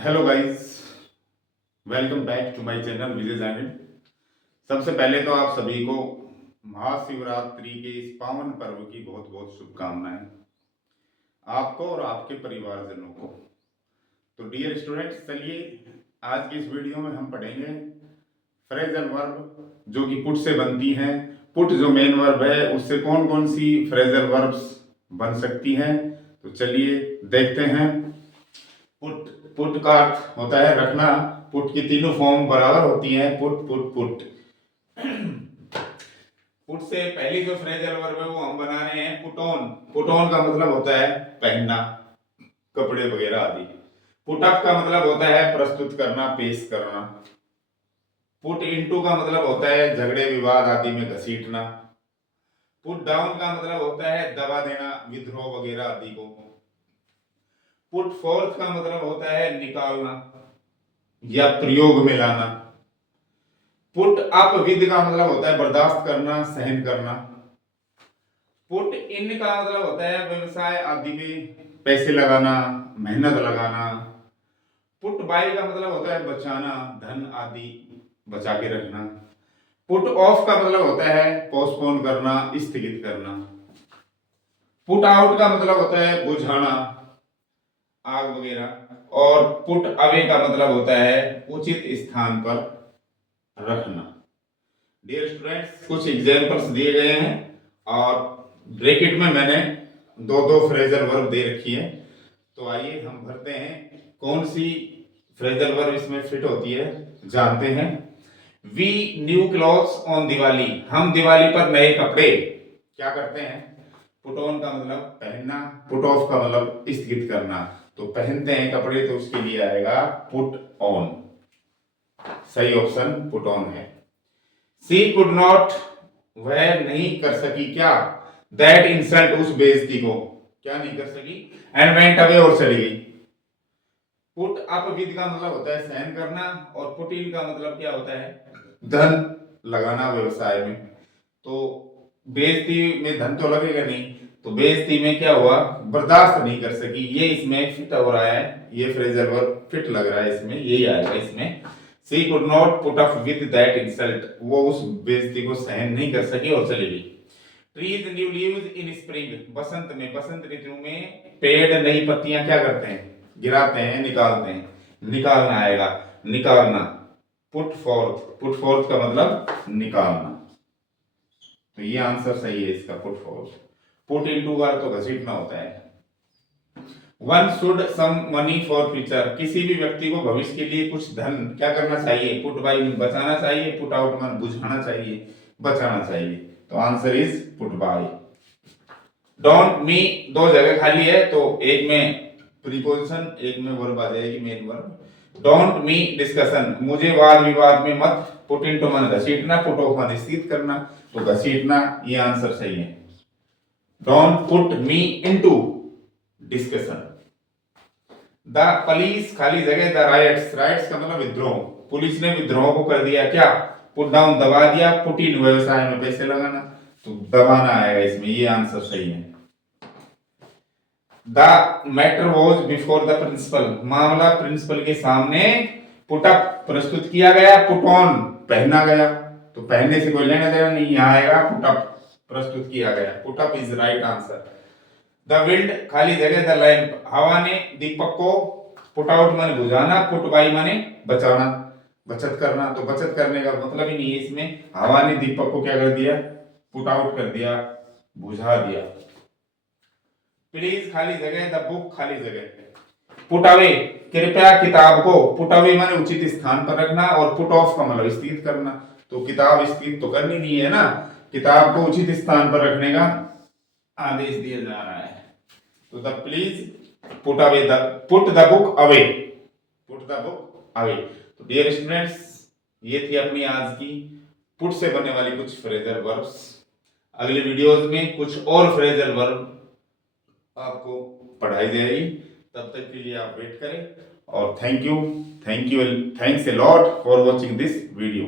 Hello guys, welcome back to my channel Vijay जैनिड। सबसे पहले तो आप सभी को महाशिवरात्रि के इस पावन पर्व की बहुत बहुत शुभकामनाएं, आपको और आपके परिवारजनों को। तो डियर स्टूडेंट्स, चलिए आज की इस वीडियो में हम पढ़ेंगे फ्रेजल वर्ब जो कि पुट से बनती हैं। पुट जो मेन वर्ब है उससे कौन कौन सी फ्रेजल वर्ब्स बन सकती हैं, तो चलिए देखते हैं। पुट पुट का अर्थ होता है रखना। पुट की तीनों फॉर्म बराबर होती हैं, पुट पुट पुट। पुट से पहली जो फ्रेजल वर्ब है वो हम बना रहे हैं पुट ऑन। पुट ऑन का मतलब होता है पहनना, कपड़े वगैरह आदि। पुट अप का मतलब होता है प्रस्तुत करना, पेश करना। पुट इनटू का मतलब होता है झगड़े विवाद आदि में घसीटना। पुट डाउन का मतलब होता है दबा देना, विद्रोह वगैरह आदि को। पुट फोर्थ का मतलब होता है निकालना या प्रयोग में लाना। पुट अप विद का मतलब होता है बर्दाश्त करना, सहन करना। पुट इन का मतलब होता है व्यवसाय आदि में पैसे लगाना, मेहनत लगाना। पुट बाय का मतलब होता है बचाना, धन आदि बचा के रखना। पुट ऑफ का मतलब होता है पोस्टपोन करना, स्थगित करना। पुट आउट का मतलब होता है बुझाना, आग वगैरह। और पुट अवे का मतलब होता है उचित स्थान पर रखना। डियर स्टूडेंट्स, कुछ एग्जांपल्स दिए गए हैं और ब्रैकेट में मैंने दो दो फ्रेजल वर्ब दे रखी है। तो आइए हम भरते हैं कौन सी फ्रेजल वर्ब इसमें फिट होती है, जानते हैं। We new clothes on Diwali, हम दिवाली पर नए कपड़े क्या करते हैं। पुट ऑन का मतलब पहनना, पुट ऑफ का मतलब स्थगित करना। तो पहनते हैं कपड़े तो उसके लिए आएगा पुट ऑन। सही ऑप्शन पुट ऑन है। सी कुड नॉट, वह नहीं कर सकी क्या, दैट इंसल्ट, उस बेइज्जती को क्या नहीं कर सकी, एंड वेंट अवे, और चली गई। पुट अप विद का मतलब होता है सहन करना, और पुट इन का मतलब क्या होता है धन लगाना व्यवसाय में। तो बेइज्जती में धन तो लगेगा नहीं, तो बेइज्जती में क्या हुआ, बर्दाश्त नहीं कर सकी। ये इसमें फिट हो रहा है, ये फ्रेजल वर्ब फिट लग रहा है इसमें, यही आएगा इसमें। She could not put up with that insult, वो उस बेइज्जती को सहन नहीं कर सकी और चली गई। Trees new leaves in spring, बसंत में, बसंत ऋतु में पेड़ नई पत्तियां क्या करते हैं, गिराते हैं, निकालते हैं। निकालना आएगा, निकालना। पुट फोर्थ, पुट फोर्थ का मतलब निकालना। तो ये आंसर सही है इसका, पुट फोर्थ। पुट इनटू का तो घसीटना होता है। One should some money for future, किसी भी व्यक्ति को भविष्य के लिए कुछ धन क्या करना चाहिए, पुट बाय बचाना चाहिए, पुट आउट मन बुझाना चाहिए, बचाना चाहिए। तो answer is put by. Don't me, दो जगह खाली है तो एक में प्रीपोजिशन, एक में वर्ब आ जाएगी, main verb. Don't me discussion, मुझे वाद विवाद में मत। पुट इनटू मन घसीटना, पुट ऑफ मन स्थित करना, तो घसीटना, ये आंसर सही है। Don't put me into discussion. The police खाली जगह, द राइट्स, राइट्स का मतलब विद्रोह, पुलिस ने विद्रोह को कर दिया क्या, पुट डाउन दबा दिया, पुट इन व्यवसाय में पैसे लगाना, तो दबाना आएगा इसमें, ये आंसर सही है। The matter was before the principal, मामला प्रिंसिपल के सामने पुट अप प्रस्तुत किया गया, पुट ऑन पहना गया, तो पहनने से कोई लेना देना नहीं, यहां आएगा पुट अप प्रस्तुत किया गया। Put up is right answer. The wind खाली जगह, द लैंप, हवा ने दीपक को, पुट आउट माने बुझाना, पुट बाई माने बचाना, बचत करना। तो बचत करने का मतलब ही नहीं है इसमें, हवा ने दीपक को क्या कर दिया, पुट आउट कर दिया, बुझा दिया। प्लीज खाली जगह, द बुक खाली जगह। पुट अवे, कृपया किताब को, पुट अवे माने उचित स्थान पर रखना, और पुट ऑफ का मतलब स्थित करना। तो किताब स्थित तो करनी नहीं है ना, किताब को उचित स्थान पर रखने का आदेश दिया जा रहा है। तो the please put away the, put the book away, put the book away. तो डियर स्टूडेंट्स, ये थी अपनी आज की पुट से बनने वाली कुछ फ्रेजल वर्ब्स। अगले वीडियोस में कुछ और फ्रेजल वर्ब आपको पढ़ाई जाएगी, तब तक के लिए आप वेट करें। और thank you, thanks a lot for watching this video.